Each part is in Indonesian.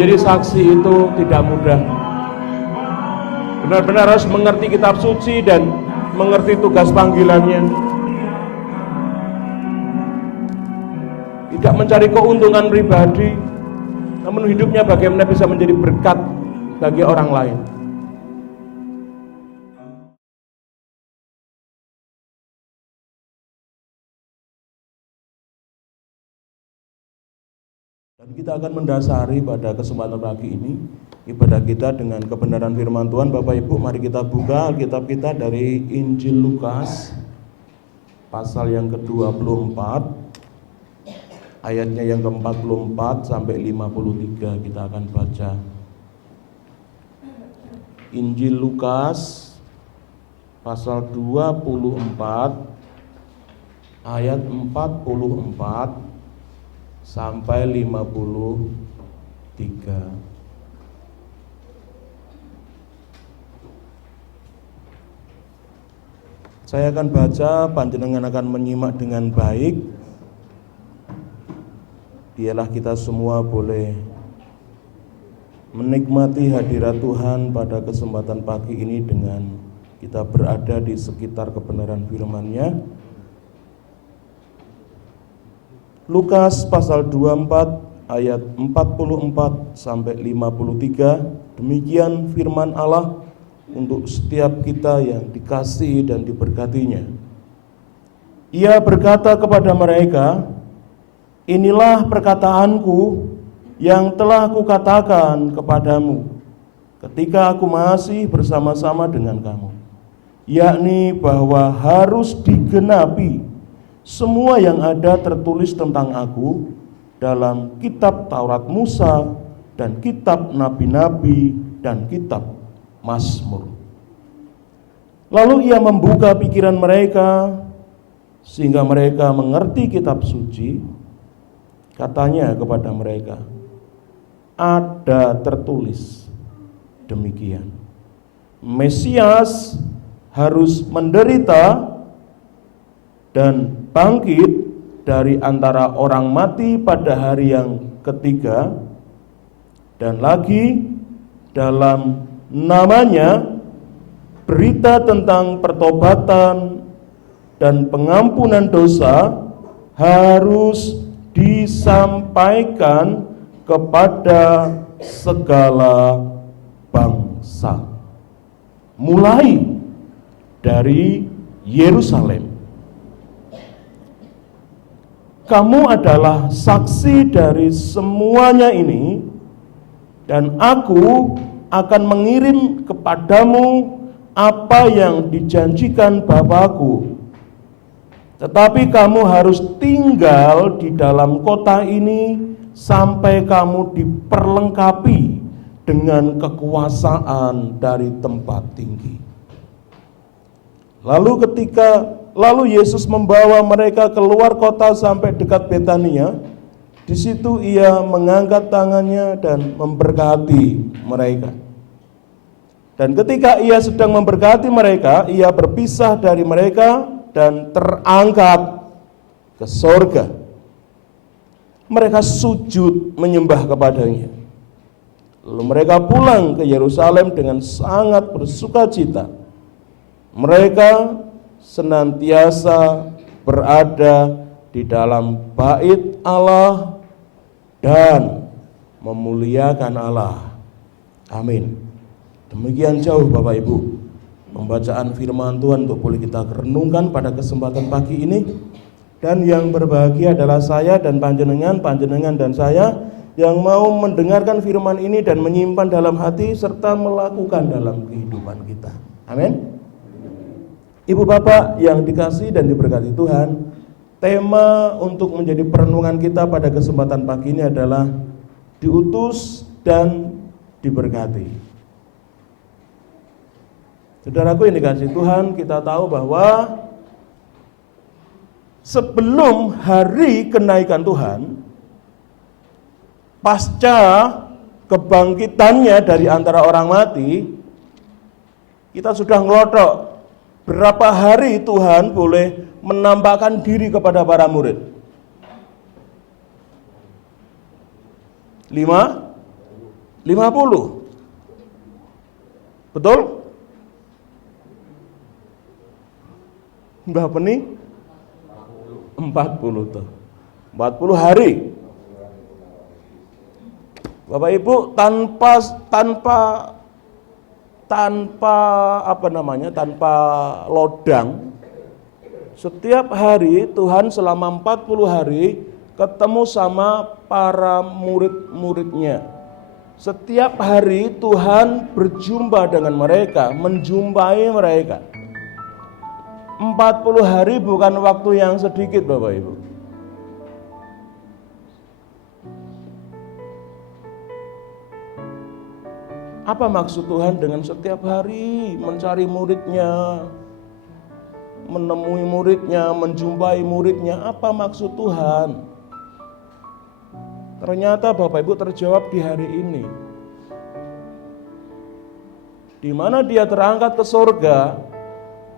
menjadi saksi itu tidak mudah. Benar-benar harus mengerti kitab suci dan mengerti tugas panggilannya. Tidak mencari keuntungan pribadi, namun hidupnya bagaimana bisa menjadi berkat bagi orang lain. Dan kita akan mendasari pada kesempatan pagi ini ibadah kita dengan kebenaran firman Tuhan. Bapak Ibu, mari kita buka Alkitab kita dari Injil Lukas pasal yang ke-24, ayatnya yang ke-44 sampai 53 kita akan baca. Injil Lukas pasal 24 ayat 44 sampai 53. Saya akan baca, panjenengan akan menyimak dengan baik. Biarlah kita semua boleh menikmati hadirat Tuhan pada kesempatan pagi ini dengan kita berada di sekitar kebenaran firman-Nya. Lukas pasal 24 ayat 44 sampai 53. Demikian firman Allah untuk setiap kita yang dikasihi dan diberkatinya. Ia berkata kepada mereka, "Inilah perkataanku yang telah kukatakan kepadamu ketika aku masih bersama-sama dengan kamu, yakni bahwa harus digenapi semua yang ada tertulis tentang aku dalam kitab Taurat Musa dan kitab Nabi-Nabi dan kitab Mazmur." Lalu ia membuka pikiran mereka sehingga mereka mengerti kitab suci. Katanya kepada mereka, "Ada tertulis demikian, Mesias harus menderita dan bangkit dari antara orang mati pada hari yang ketiga, dan lagi dalam namanya berita tentang pertobatan dan pengampunan dosa harus disampaikan kepada segala bangsa, mulai dari Yerusalem. Kamu adalah saksi dari semuanya ini, dan aku akan mengirim kepadamu apa yang dijanjikan Bapakku. Tetapi kamu harus tinggal di dalam kota ini sampai kamu diperlengkapi dengan kekuasaan dari tempat tinggi." Lalu Yesus membawa mereka keluar kota sampai dekat Betania. Di situ ia mengangkat tangannya dan memberkati mereka. Dan ketika ia sedang memberkati mereka, ia berpisah dari mereka dan terangkat ke sorga. Mereka sujud menyembah kepadanya. Lalu mereka pulang ke Yerusalem dengan sangat bersukacita. Mereka senantiasa berada di dalam bait Allah dan memuliakan Allah. Amin. Demikian jauh Bapak Ibu pembacaan firman Tuhan untuk boleh kita renungkan pada kesempatan pagi ini. Dan yang berbahagia adalah saya dan panjenengan dan saya yang mau mendengarkan firman ini dan menyimpan dalam hati serta melakukan dalam kehidupan kita. Amin. Ibu bapak yang dikasihi dan diberkati Tuhan, tema untuk menjadi perenungan kita pada kesempatan pagi ini adalah diutus dan diberkati. Saudaraku yang dikasihi Tuhan, kita tahu bahwa sebelum hari kenaikan Tuhan, pasca kebangkitannya dari antara orang mati, kita sudah ngelotok berapa hari Tuhan boleh menampakkan diri kepada para murid. 5 50. Betul? Berapa nih? 40 tuh. 40 hari. Bapak Ibu, tanpa lodang, setiap hari Tuhan selama 40 hari ketemu sama para murid-muridnya. Setiap hari Tuhan berjumpa dengan mereka, menjumpai mereka. 40 hari bukan waktu yang sedikit, Bapak Ibu. Apa maksud Tuhan dengan setiap hari mencari muridnya, menemui muridnya, menjumpai muridnya? Apa maksud Tuhan? Ternyata Bapak Ibu terjawab di hari ini. Di mana dia terangkat ke surga,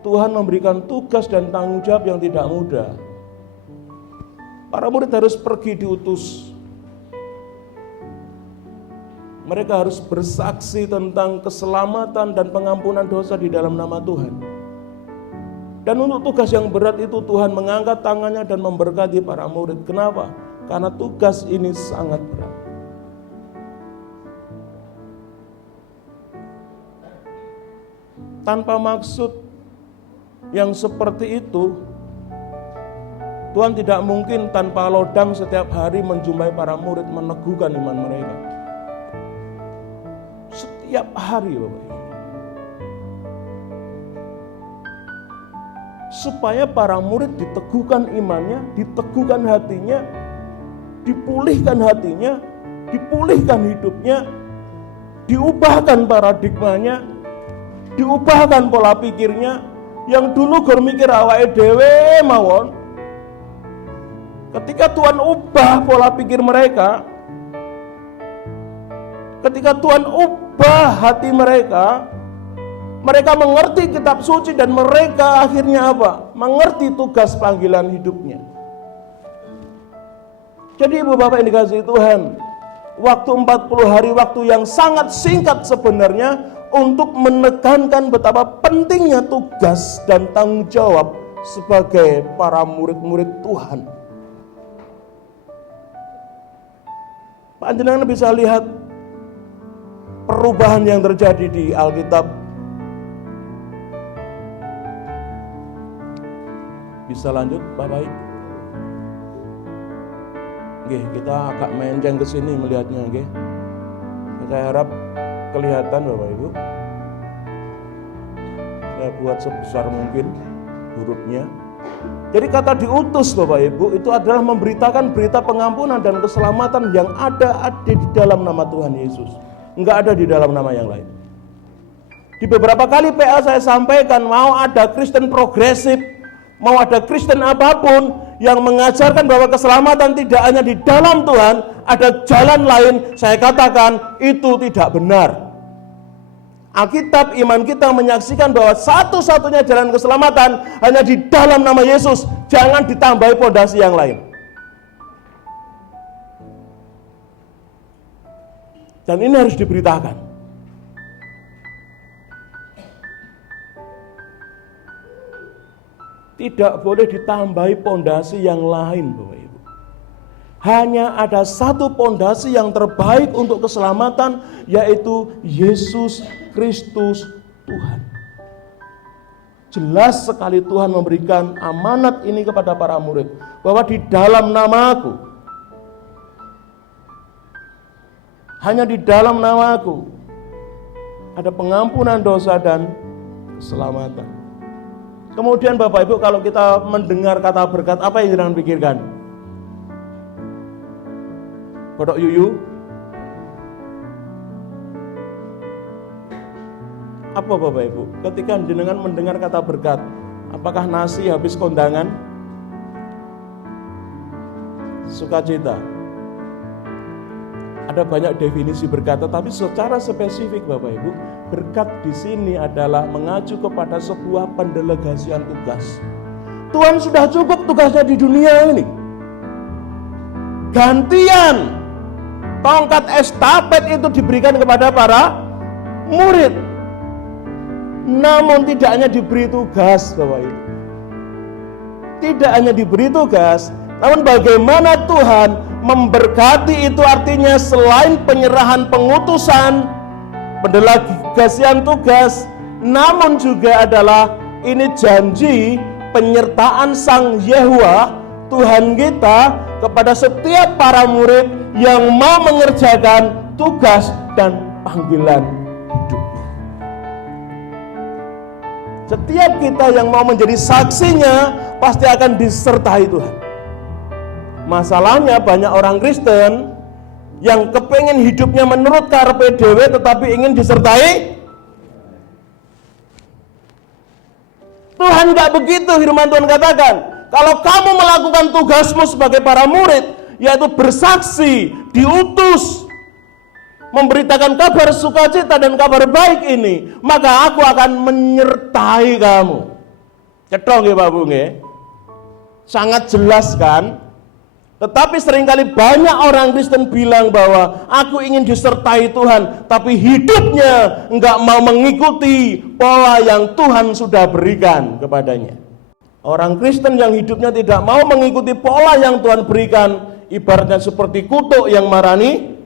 Tuhan memberikan tugas dan tanggung jawab yang tidak mudah. Para murid harus pergi diutus. Mereka harus bersaksi tentang keselamatan dan pengampunan dosa di dalam nama Tuhan. Dan untuk tugas yang berat itu Tuhan mengangkat tangannya dan memberkati para murid. Kenapa? Karena tugas ini sangat berat. Tanpa maksud yang seperti itu, Tuhan tidak mungkin tanpa lodang setiap hari menjumpai para murid, meneguhkan iman mereka. Setiap hari, Bapak Ibu. Supaya para murid diteguhkan imannya, diteguhkan hatinya, dipulihkan hatinya, dipulihkan hidupnya, diubahkan paradigmanya, diubahkan pola pikirnya. Yang dulu gur mikir awake dhewe mawon. Ketika Tuhan ubah pola pikir mereka, ketika Tuhan ubah hati mereka, mereka mengerti kitab suci dan mereka akhirnya apa? Mengerti tugas panggilan hidupnya. Jadi Ibu Bapak yang dikasihi Tuhan, waktu 40 hari waktu yang sangat singkat sebenarnya untuk menekankan betapa pentingnya tugas dan tanggung jawab sebagai para murid-murid Tuhan. Panjenengan bisa lihat perubahan yang terjadi di Alkitab. Bisa lanjut Bapak Ibu? Nggih, kita agak menceng ke sini melihatnya nggih. Saya harap kelihatan Bapak Ibu. Saya buat sebesar mungkin hurufnya. Jadi kata diutus Bapak Ibu itu adalah memberitakan berita pengampunan dan keselamatan yang ada di dalam nama Tuhan Yesus. Enggak ada di dalam nama yang lain. Di beberapa kali PA saya sampaikan, mau ada Kristen progresif, mau ada Kristen apapun yang mengajarkan bahwa keselamatan tidak hanya di dalam Tuhan, ada jalan lain, saya katakan itu tidak benar. Alkitab iman kita menyaksikan bahwa satu-satunya jalan keselamatan hanya di dalam nama Yesus. Jangan ditambahi pondasi yang lain. Dan ini harus diberitakan. Tidak boleh ditambahi pondasi yang lain, Bapak Ibu. Hanya ada satu pondasi yang terbaik untuk keselamatan, yaitu Yesus Kristus Tuhan. Jelas sekali Tuhan memberikan amanat ini kepada para murid, bahwa di dalam namaku, hanya di dalam namaku ada pengampunan dosa dan keselamatan. Kemudian Bapak Ibu, kalau kita mendengar kata berkat, apa yang jangan pikirkan? Kodok yuyu? Apa Bapak Ibu? Ketika jenengan mendengar kata berkat, apakah nasi habis kondangan? Sukacita. Ada banyak definisi berkat, tetapi secara spesifik Bapak Ibu, berkat di sini adalah mengacu kepada sebuah pendelegasian tugas. Tuhan sudah cukup tugasnya di dunia ini. Gantian Tongkat estafet itu diberikan kepada para murid. Namun tidak hanya diberi tugas, Bapak Ibu. Tidak hanya diberi tugas, namun bagaimana Tuhan memberkati itu artinya selain penyerahan pengutusan, pendelegasian tugas, namun juga adalah ini janji penyertaan Sang Yehuwa, Tuhan kita, kepada setiap para murid yang mau mengerjakan tugas dan panggilan hidupnya. Setiap kita yang mau menjadi saksinya pasti akan disertai Tuhan. Masalahnya banyak orang Kristen yang kepengen hidupnya menurut karpe dewe tetapi ingin disertai Tuhan. Gak begitu firman Tuhan katakan. Kalau kamu melakukan tugasmu sebagai para murid, yaitu bersaksi, diutus, memberitakan kabar sukacita dan kabar baik ini, maka aku akan menyertai kamu. Cetong ya Pak Bung ya. Sangat jelas kan? Tetapi seringkali banyak orang Kristen bilang bahwa aku ingin disertai Tuhan, tapi hidupnya enggak mau mengikuti pola yang Tuhan sudah berikan kepadanya. Orang Kristen yang hidupnya tidak mau mengikuti pola yang Tuhan berikan, ibaratnya seperti kutuk yang marani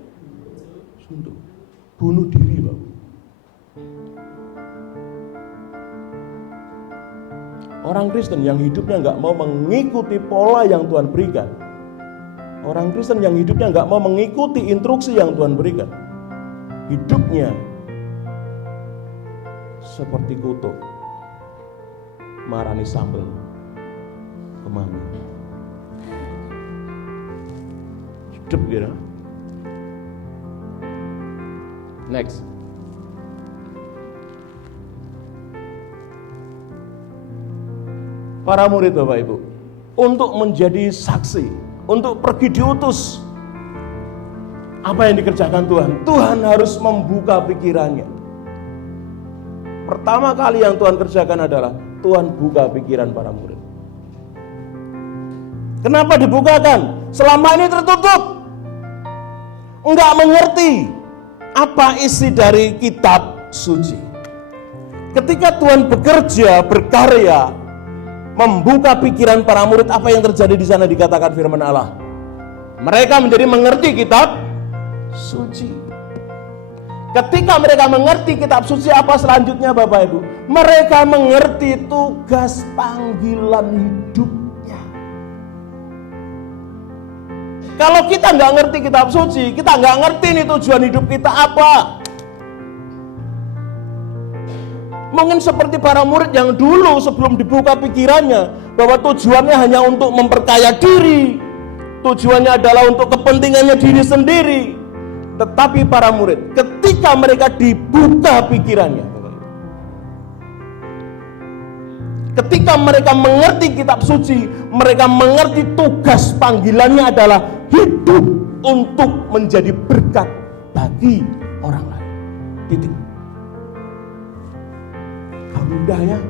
sunduk. Bunuh diri, Bapak. Orang Kristen yang hidupnya enggak mau mengikuti pola yang Tuhan berikan, orang Kristen yang hidupnya enggak mau mengikuti instruksi yang Tuhan berikan, hidupnya seperti kutuk marani sambel kemana hidup gitu. Next. Para murid Bapak Ibu, untuk menjadi saksi, untuk pergi diutus, apa yang dikerjakan Tuhan? Tuhan harus membuka pikirannya. Pertama kali yang Tuhan kerjakan adalah Tuhan buka pikiran para murid. Kenapa dibukakan? Selama ini tertutup, enggak mengerti apa isi dari kitab suci. Ketika Tuhan bekerja, berkarya, membuka pikiran para murid, apa yang terjadi di sana dikatakan firman Allah. Mereka menjadi mengerti kitab suci. Ketika mereka mengerti kitab suci, apa selanjutnya Bapak Ibu? Mereka mengerti tugas panggilan hidupnya. Kalau kita nggak ngerti kitab suci, kita nggak ngerti nih tujuan hidup kita apa. Mungkin seperti para murid yang dulu sebelum dibuka pikirannya, bahwa tujuannya hanya untuk memperkaya diri, tujuannya adalah untuk kepentingannya diri sendiri. Tetapi para murid, ketika mereka dibuka pikirannya, ketika mereka mengerti kitab suci, mereka mengerti tugas panggilannya adalah hidup untuk menjadi berkat bagi orang lain. Titik. Mudah ya.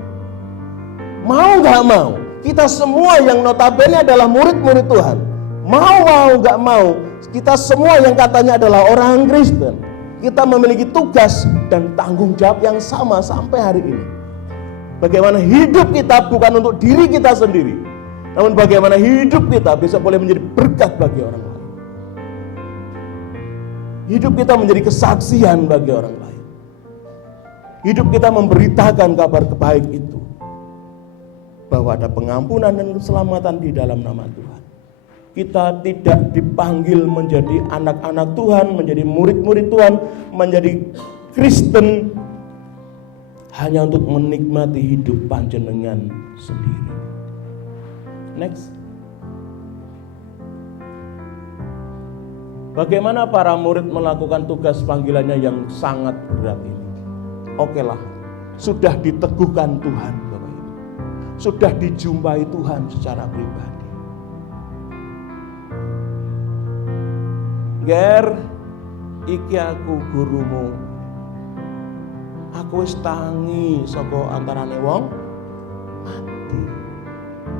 Mau gak mau, kita semua yang notabene adalah murid-murid Tuhan, mau gak mau, kita semua yang katanya adalah orang Kristen, kita memiliki tugas dan tanggung jawab yang sama sampai hari ini. Bagaimana hidup kita bukan untuk diri kita sendiri, namun bagaimana hidup kita bisa boleh menjadi berkat bagi orang lain. Hidup kita menjadi kesaksian bagi orang lain. Hidup kita memberitakan kabar baik itu, bahwa ada pengampunan dan keselamatan di dalam nama Tuhan. Kita tidak dipanggil menjadi anak-anak Tuhan, menjadi murid-murid Tuhan, menjadi Kristen hanya untuk menikmati hidup panjenengan sendiri. Next. Bagaimana para murid melakukan tugas panggilannya yang sangat berat ini? Oke lah, sudah diteguhkan Tuhan, Bapak Ibu. Sudah dijumpai Tuhan secara pribadi. Ger, iki aku gurumu. Aku wis tangi saka antarane wong mati.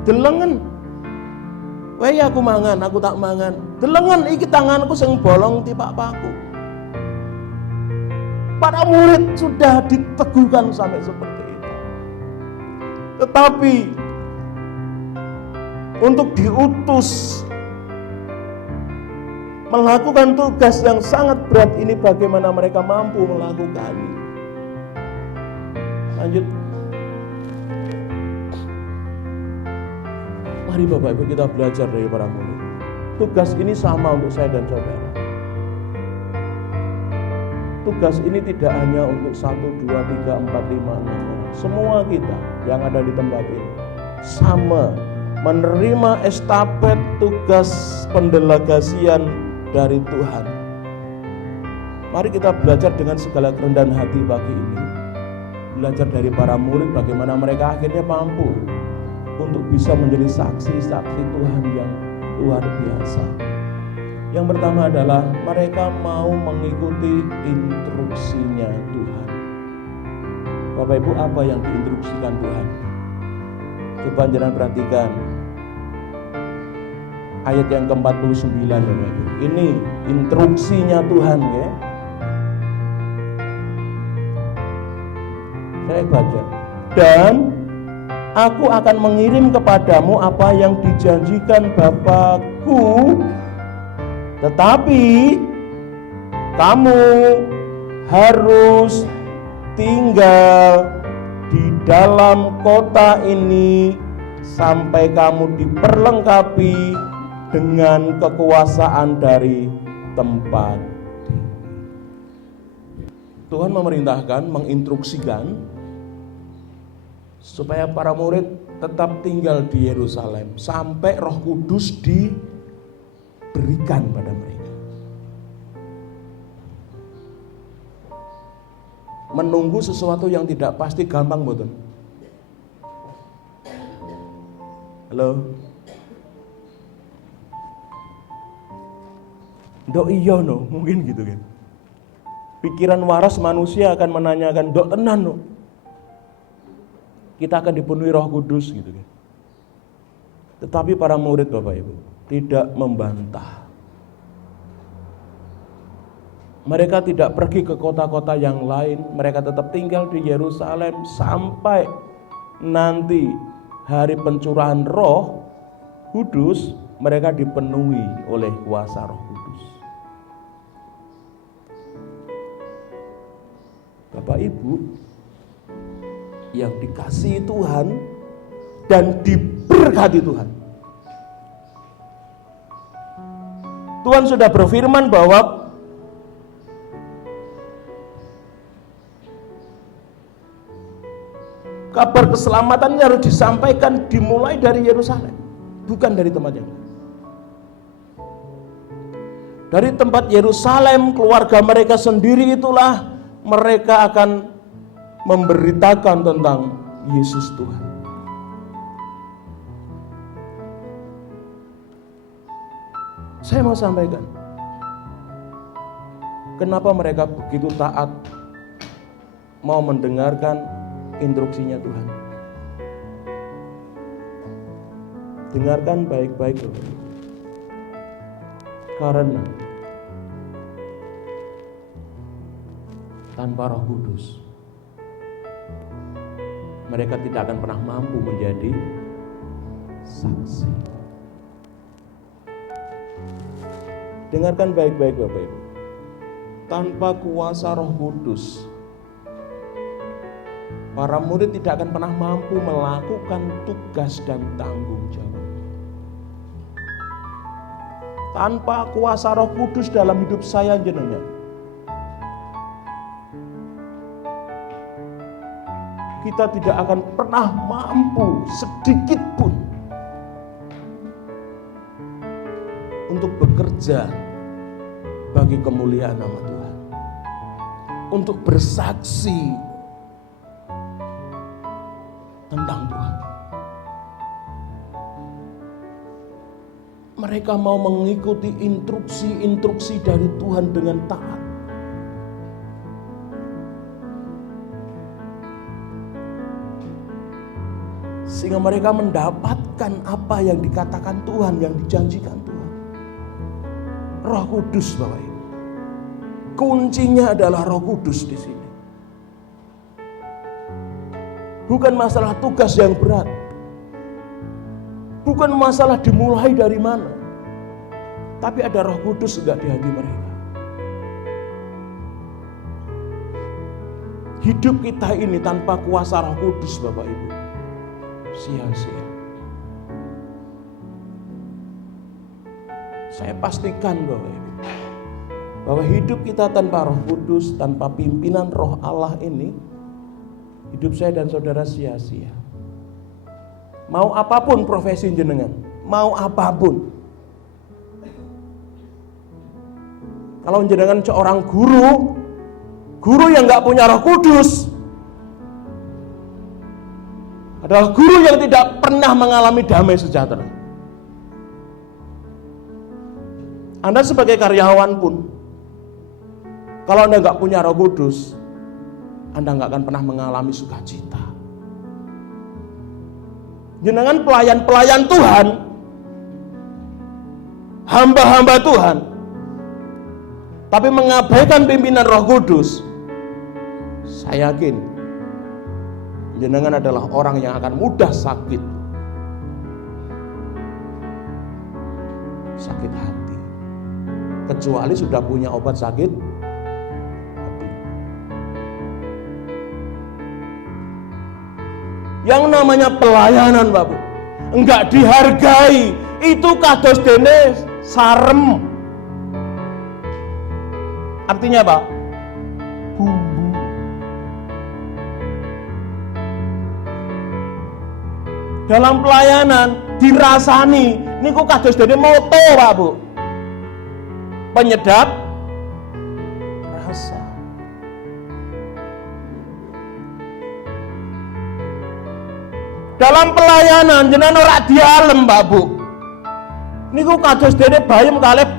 Delengen. Wae aku mangan, aku tak mangan. Delengen iki tanganku sing bolong tipak paku. Para murid sudah diteguhkan sampai seperti itu. Tetapi untuk diutus melakukan tugas yang sangat berat ini, bagaimana mereka mampu melakukannya. Lanjut. Mari Bapak Ibu kita belajar dari para murid. Tugas ini sama untuk saya dan saudara. Tugas ini tidak hanya untuk 1, 2, 3, 4, 5, 6 orang. Semua kita yang ada di tempat ini sama menerima estafet tugas pendelegasian dari Tuhan. Mari kita belajar dengan segala kerendahan hati pagi ini. Belajar dari para murid bagaimana mereka akhirnya mampu untuk bisa menjadi saksi-saksi Tuhan yang luar biasa. Yang pertama adalah mereka mau mengikuti instruksinya Tuhan. Bapak Ibu, apa yang diinstruksikan Tuhan? Coba jangan perhatikan ayat yang ke-49 Bapak Ibu. Ini instruksinya Tuhan ya. Saya baca. Dan aku akan mengirim kepadamu apa yang dijanjikan Bapakku, tetapi kamu harus tinggal di dalam kota ini sampai kamu diperlengkapi dengan kekuasaan dari tempat ini. Tuhan memerintahkan, menginstruksikan supaya para murid tetap tinggal di Yerusalem sampai Roh Kudus diberikan pada mereka. Menunggu sesuatu yang tidak pasti gampang betul. Halo. Dok iya no, mungkin gitu kan. Pikiran waras manusia akan menanyakan, dok tenan no, kita akan dipenuhi Roh Kudus gitu kan. Tetapi para murid Bapak Ibu tidak membantah. Mereka tidak pergi ke kota-kota yang lain, mereka tetap tinggal di Yerusalem sampai nanti hari pencurahan Roh Kudus, mereka dipenuhi oleh kuasa Roh Kudus. Bapak Ibu yang dikasihi Tuhan dan diberkati Tuhan. Tuhan sudah berfirman bahwa kabar keselamatannya harus disampaikan dimulai dari Yerusalem, bukan dari tempat yang lain. Dari tempat Yerusalem, keluarga mereka sendiri itulah mereka akan memberitakan tentang Yesus Tuhan. Saya mau sampaikan, kenapa mereka begitu taat mau mendengarkan instruksinya Tuhan. Dengarkan baik-baik Bapak. Karena tanpa Roh Kudus mereka tidak akan pernah mampu menjadi saksi. Dengarkan baik-baik Bapak Ibu. Tanpa kuasa Roh Kudus, para murid tidak akan pernah mampu melakukan tugas dan tanggung jawab. Tanpa kuasa Roh Kudus dalam hidup saya jenengan, kita tidak akan pernah mampu sedikit pun untuk bekerja bagi kemuliaan nama Tuhan, untuk bersaksi tentang Tuhan. Mereka mau mengikuti instruksi-instruksi dari Tuhan dengan taat. Sehingga mereka mendapatkan apa yang dikatakan Tuhan, yang dijanjikan Tuhan. Roh Kudus, Bapak Ibu. Kuncinya adalah Roh Kudus di sini. Bukan masalah tugas yang berat. Bukan masalah dimulai dari mana. Tapi ada Roh Kudus enggak di hati mereka. Hidup kita ini tanpa kuasa Roh Kudus, Bapak Ibu, sia-sia. Saya pastikan, Bapak Ibu, bahwa hidup kita tanpa Roh Kudus, tanpa pimpinan Roh Allah ini, hidup saya dan saudara sia-sia. Mau apapun profesi jenengan, mau apapun. Kalau jenengan seorang guru yang nggak punya Roh Kudus adalah guru yang tidak pernah mengalami damai sejahtera. Anda sebagai karyawan pun, kalau Anda nggak punya Roh Kudus, Anda nggak akan pernah mengalami sukacita. Jenengan pelayan-pelayan Tuhan, hamba-hamba Tuhan, tapi mengabaikan pimpinan Roh Kudus, saya yakin jenengan adalah orang yang akan mudah sakit hati. Kecuali sudah punya obat sakit hati. Yang namanya pelayanan, Bapak, enggak dihargai, itu kados dene sarem. Artinya apa? Bumbu. Dalam pelayanan dirasani niku kados dene moto, Pak Bu. Penyedap rasa. Dalam pelayanan jenengan ora dialem, Mbak Bu. Niku kados dene bayem kalih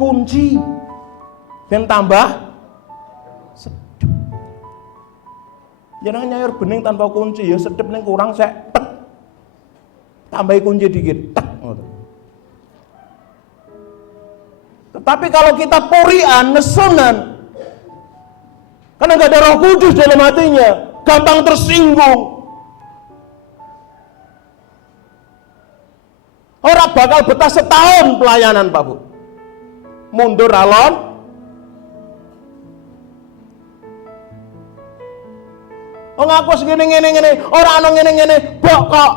kunci dan tambah sedep. Jenengan nyayur bening tanpa kunci ya sedep ning kurang sek tek. Tambahi kunci dikit tek ngono. Tetapi kalau kita purian, nesunan, karena nggak ada Roh Kudus dalam hatinya, gampang tersinggung. Orang bakal betah setahun pelayanan, Pak Bu. Mundur alon. Oh ngaku segini ngene, orang anu ngene, kok.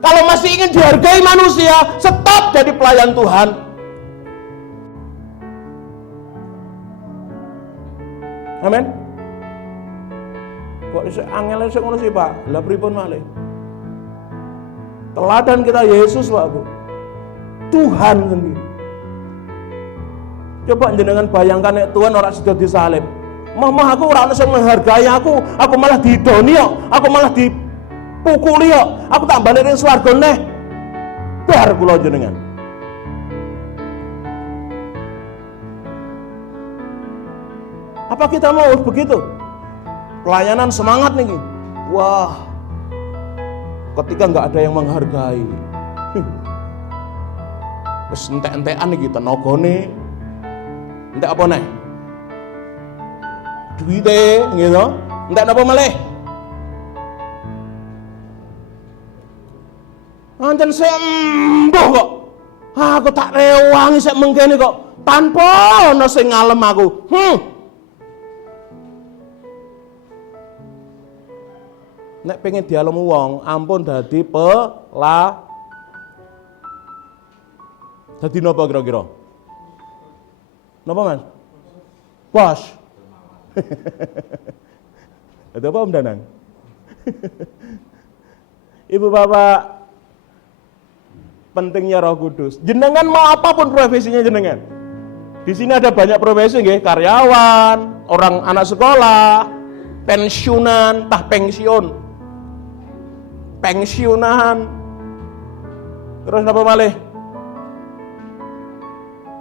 Kalau masih ingin dihargai manusia, stop jadi pelayan Tuhan. Amin. Kok isih angel sik ngono sih, Pak? Lah pripun malih? Teladan kita Yesus, Pak Bu. Tuhan sendiri. Coba jenengan bayangkan nek Tuhan ora sida disalib. Mama aku ora ono sing menghargai aku malah didoni kok, aku malah dipukuli kok. Aku tak balik ning swarga neh. Bar kula jenengan. Apa kita mau begitu? Pelayanan semangat nih. Wah. Ketika nggak ada yang menghargai. Wis entek-entekan iki tenagane. Entek apa neh? Duite gitu. Entek napa malih? Anten sembuh kok. Aku tak rewangi sik mengkene kok. Tanpa ana sing ngalem aku. Nek pengen dialem wong, ampun dadi dadi napa kira-kira? Napa Mas? Bos. Ada apa Om Danang? Ibu Bapak, pentingnya Roh Kudus. Jenengan mau apapun profesinya jenengan. Di sini ada banyak profesi nggih, karyawan, orang anak sekolah, pensiunan, pensiunan. Terus apa malih?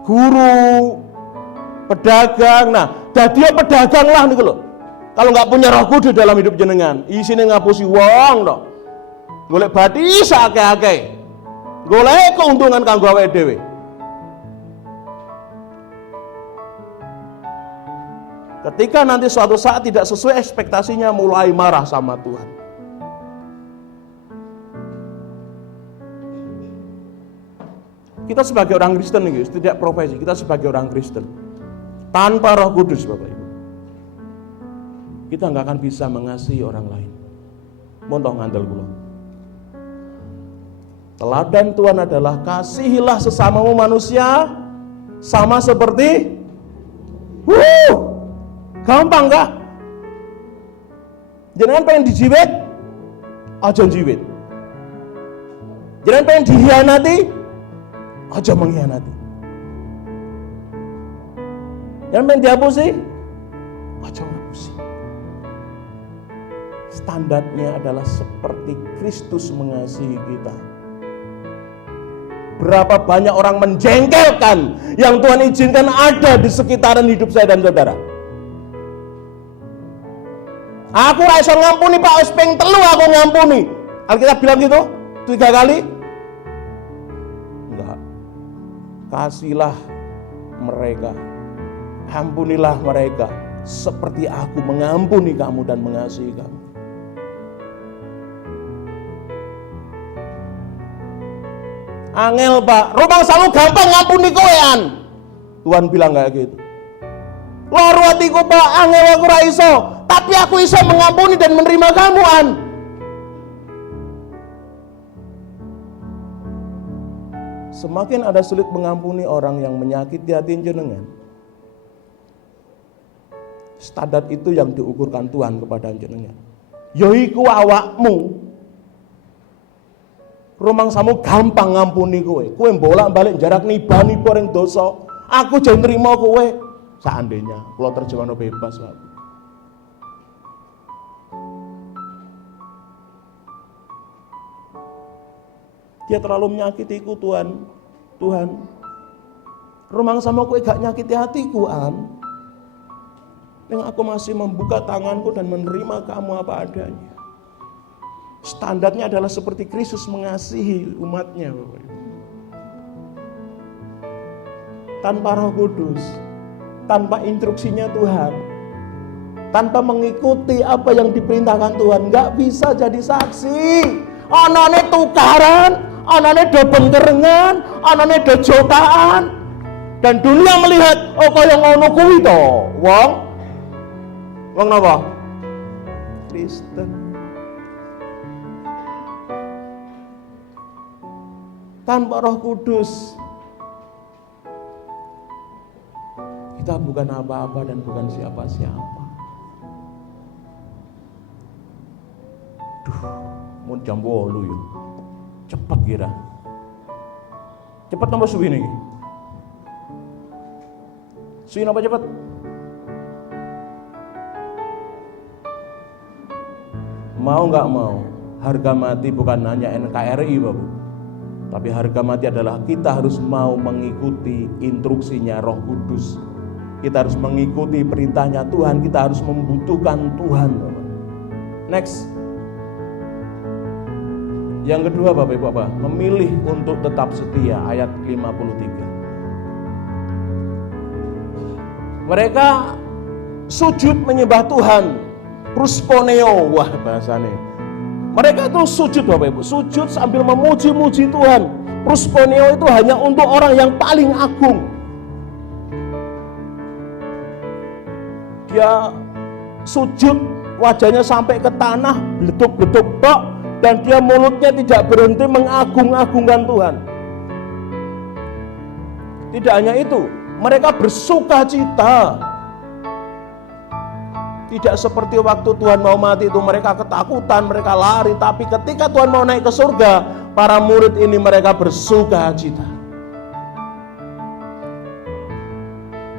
Guru, pedagang. Nah, dadi pedagang lah niku lho. Kalau nggak punya Roh Kudus dalam hidup jenengan, isine ngapusi wong toh. Golek bati sakake-ake. Golek keuntungan kanggo awake dhewe. Ketika nanti suatu saat tidak sesuai ekspektasinya, mulai marah sama Tuhan. Kita sebagai orang Kristen nih, tidak profesi, kita sebagai orang Kristen tanpa Roh Kudus, Bapak Ibu, kita nggak akan bisa mengasihi orang lain. Montong ngandel kula. Teladan Tuhan adalah kasihilah sesamamu manusia sama seperti gampang gak? Jangan pengen dijiwit, aja jiwit. Jangan pengen dihianati, aja mengkhianati. Jangan pengen dihapusi, aja ngapusi. Standarnya adalah seperti Kristus mengasihi kita. Berapa banyak orang menjengkelkan yang Tuhan izinkan ada di sekitaran hidup saya dan saudara. Aku ra iso ngampuni Pak, wis ping 3 aku ngampuni. Alkitab bilang gitu 3 kali? Enggak. Kasihlah mereka, ampunilah mereka seperti aku mengampuni kamu dan mengasihi kamu. Angel Pak, rumangsamu gampang ngampuni kowean. Tuhan bilang kayak gitu. Loro atiku Pak, angel aku ra iso, tapi aku iso mengampuni dan menerima kamu an. Semakin ada sulit mengampuni orang yang menyakiti hati jenengan, standar itu yang diukurkan Tuhan kepada jenengan. Yaiku awakmu. Rumangsamu gampang ngampuni kowe. Kowe bolak-balik jarak nibani poreng dosa. Aku jangan nerima kowe. Seandainya kalau terjemahno bebas, Pak. Dia terlalu menyakitiku Tuhan. Tuhan, rumangsamu kowe gak nyakiti hatiku an. Yang aku masih membuka tanganku dan menerima kamu apa adanya. Standarnya adalah seperti Kristus mengasihi umatnya, Bapak Ibu. Tanpa Roh Kudus, tanpa instruksinya Tuhan, tanpa mengikuti apa yang diperintahkan Tuhan, nggak bisa jadi saksi. Anane tukaran, anane do bengkerengan, anane do jotaan, dan dunia melihat oh kaya ngono kuwi to, wong napa? Kristen. Tanpa Roh Kudus kita bukan apa-apa dan bukan siapa-siapa. Mau jam 8 ya. Cepat kira. Cepat nomor suwi nih. Suwi apa cepat? Mau nggak mau, harga mati bukan hanya NKRI, Bapak. Tapi harga mati adalah kita harus mau mengikuti instruksinya Roh Kudus. Kita harus mengikuti perintahnya Tuhan. Kita harus membutuhkan Tuhan. Next. Yang kedua Bapak Ibu apa? Memilih untuk tetap setia. Ayat 53. Mereka sujud menyembah Tuhan. Prosponeo. Wah bahasanya. Mereka itu sujud Bapak Ibu, sujud sambil memuji-muji Tuhan. Prosponeo itu hanya untuk orang yang paling agung. Dia sujud, wajahnya sampai ke tanah, beletuk-beletuk tok, dan dia mulutnya tidak berhenti mengagung-agungkan Tuhan. Tidak hanya itu, mereka bersuka cita. Tidak seperti waktu Tuhan mau mati itu mereka ketakutan, mereka lari. Tapi ketika Tuhan mau naik ke surga, para murid ini mereka bersuka cita.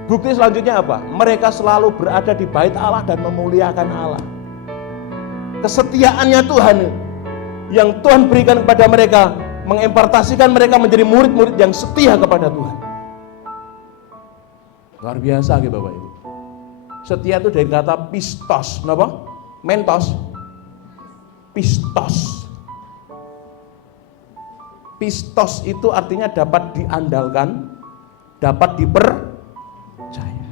Bukti selanjutnya apa? Mereka selalu berada di bait Allah dan memuliakan Allah. Kesetiaannya Tuhan yang Tuhan berikan kepada mereka, mengimpartasikan mereka menjadi murid-murid yang setia kepada Tuhan. Luar biasa gitu Bapak Ibu. Setia itu dari kata pistos, napa? Mentos. Pistos. Pistos itu artinya dapat diandalkan, dapat dipercaya.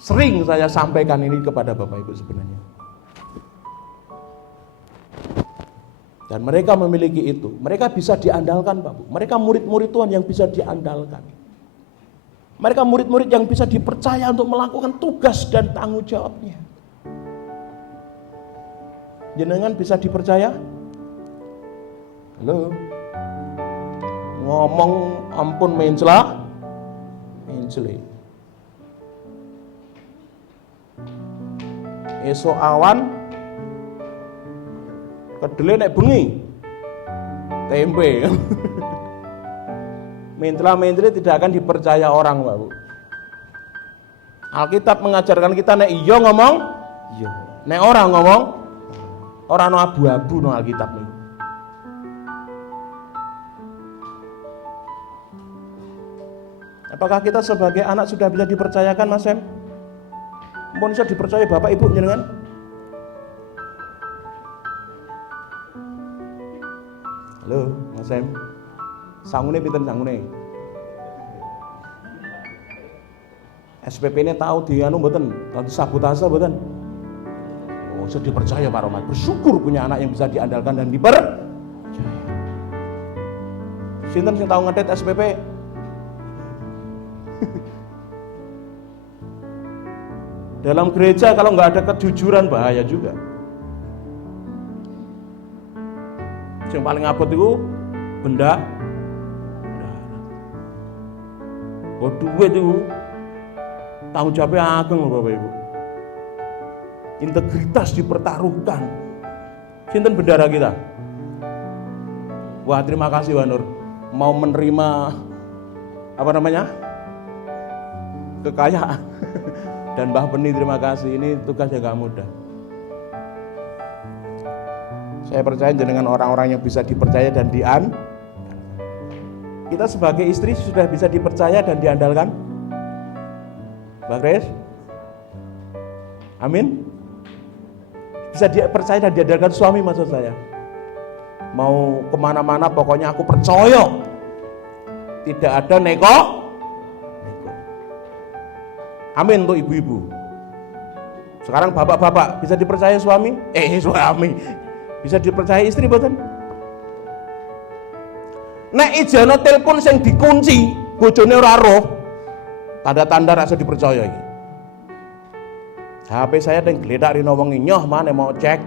Sering saya sampaikan ini kepada Bapak Ibu sebenarnya. Dan mereka memiliki itu. Mereka bisa diandalkan, Pak Bu. Mereka murid-murid Tuhan yang bisa diandalkan. Mereka murid-murid yang bisa dipercaya untuk melakukan tugas dan tanggung jawabnya. Jenengan bisa dipercaya? Halo? Ngomong ampun mencela? Mencela. Esok awan kedele nek bengi tempe. Mencela-mencela tidak akan dipercaya orang, Pak Bu. Alkitab mengajarkan kita nek iya ngomong, iya. Nek orang ngomong, ora no abu-abu no Alkitab nih. Apakah kita sebagai anak sudah bisa dipercayakan, Mas Sem? Mau bisa dipercaya Bapak Ibu jenengan? Halo, Mas Sem. Sangune pinten sangune? SPP ini tahu di anu mboten, tahu sabotase mboten? Oh, bisa dipercaya Pak Romat. Bersyukur punya anak yang bisa diandalkan dan dipercaya. Sinten sing tahu ngedet SPP? Dalam gereja kalau nggak ada kejujuran bahaya juga. Yang paling abot itu benda. Oh, duit itu tanggung jawabnya ageng loh Bapak Ibu. Integritas dipertaruhkan. Sinten bendara kita? Wah, terima kasih Wanur. Mau menerima apa namanya? Kekayaan. Dan Mbah Peni terima kasih. Ini tugasnya gak mudah. Saya percaya dengan orang-orang yang bisa dipercaya dan kita sebagai istri sudah bisa dipercaya dan diandalkan? Mbak Grace? Amin? Bisa dipercaya dan diandalkan suami maksud saya. Mau kemana-mana pokoknya aku percaya. Tidak ada neko. Amin untuk ibu-ibu. Sekarang bapak-bapak bisa dipercaya suami? Suami. Bisa dipercaya istri boten? Nek ijana telepon sing dikunci, bojone ora roh, tanda-tanda rasa dipercaya iki. HP saya teng gledak rino wengi nyoh maneh mau cek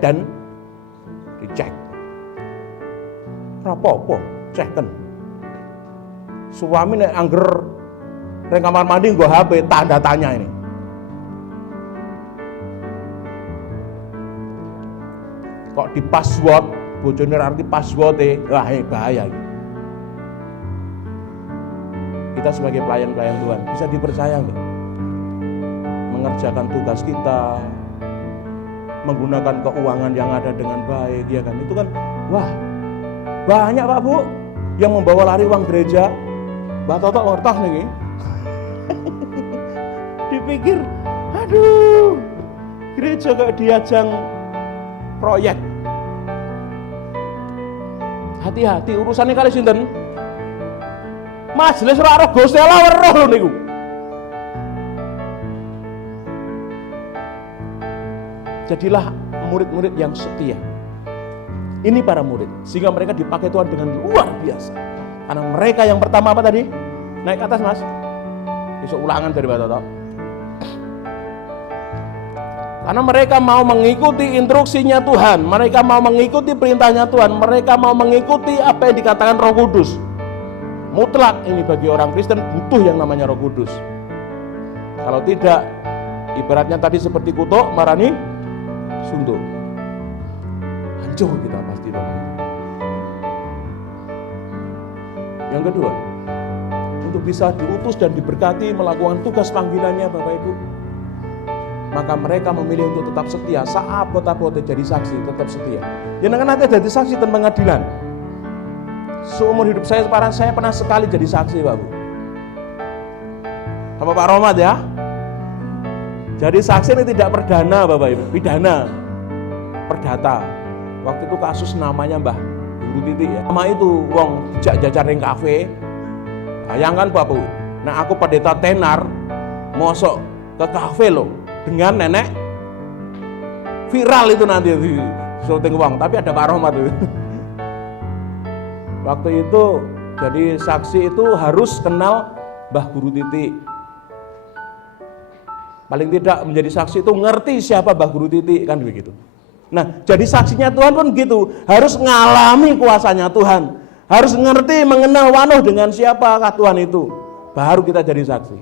dan dicek. Ora apa-apa, ceken. Suami nek angger ning kamar mandi nggo HP tanda tanya ini. Kok di password, bojone ora ngerti password-e, wah bahaya iki. Kita sebagai pelayan-pelayan Tuhan bisa dipercaya enggak? Mengerjakan tugas kita, menggunakan keuangan yang ada dengan baik, ya kan? Itu kan, wah, banyak Pak Bu yang membawa lari uang gereja. Mbak Toto ngertos nih. Dipikir, aduh, gereja gak diajang proyek. Hati-hati urusannya kali sinten. Majelis ora roh Gusti Allah weruh lho niku. Jadilah murid-murid yang setia. Ini para murid, sehingga mereka dipakai Tuhan dengan luar biasa. Karena mereka yang pertama apa tadi? Naik ke atas Mas. Besok ulangan dari Pak Toto. Karena mereka mau mengikuti instruksinya Tuhan, mereka mau mengikuti perintahnya Tuhan, mereka mau mengikuti apa yang dikatakan Roh Kudus. Mutlak ini bagi orang Kristen butuh yang namanya Roh Kudus. Kalau tidak, ibaratnya tadi seperti kutuk marani suntuk. Hancur kita pasti Bapak. Yang kedua, untuk bisa diutus dan diberkati melakukan tugas panggilannya Bapak Ibu, maka mereka memilih untuk tetap setia. Saabot-abotnya jadi saksi, tetap setia. Jangan nanti jadi saksi tentang pengadilan. Seumur hidup saya pernah sekali jadi saksi Pak Bu. Sama Pak Romat ya. Jadi saksi ini tidak perdana Bapak Ibu, pidana, perdata. Waktu itu kasus namanya Mbah Guru Titik ya. Nama itu wong dijak jajar ning kafe. Bayangkan Bapak Ibu. Nah aku pendeta tenar mosok ke kafe loh dengan nenek viral itu nanti di syuting uang, tapi ada Pak Romat itu. Waktu itu jadi saksi itu harus kenal Mbah Guru Titik. Paling tidak menjadi saksi itu ngerti siapa Mbah Guru Titik, kan begitu. Nah, jadi saksinya Tuhan pun gitu, harus ngalami kuasanya Tuhan, harus ngerti, mengenal wanuh dengan siapakah Tuhan itu, baru kita jadi saksi.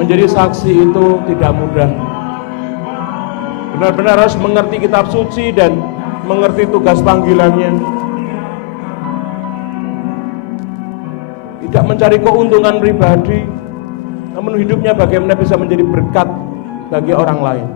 Menjadi saksi itu tidak mudah. Benar-benar harus mengerti kitab suci dan mengerti tugas panggilannya. Tidak mencari keuntungan pribadi, namun hidupnya bagaimana bisa menjadi berkat bagi orang lain.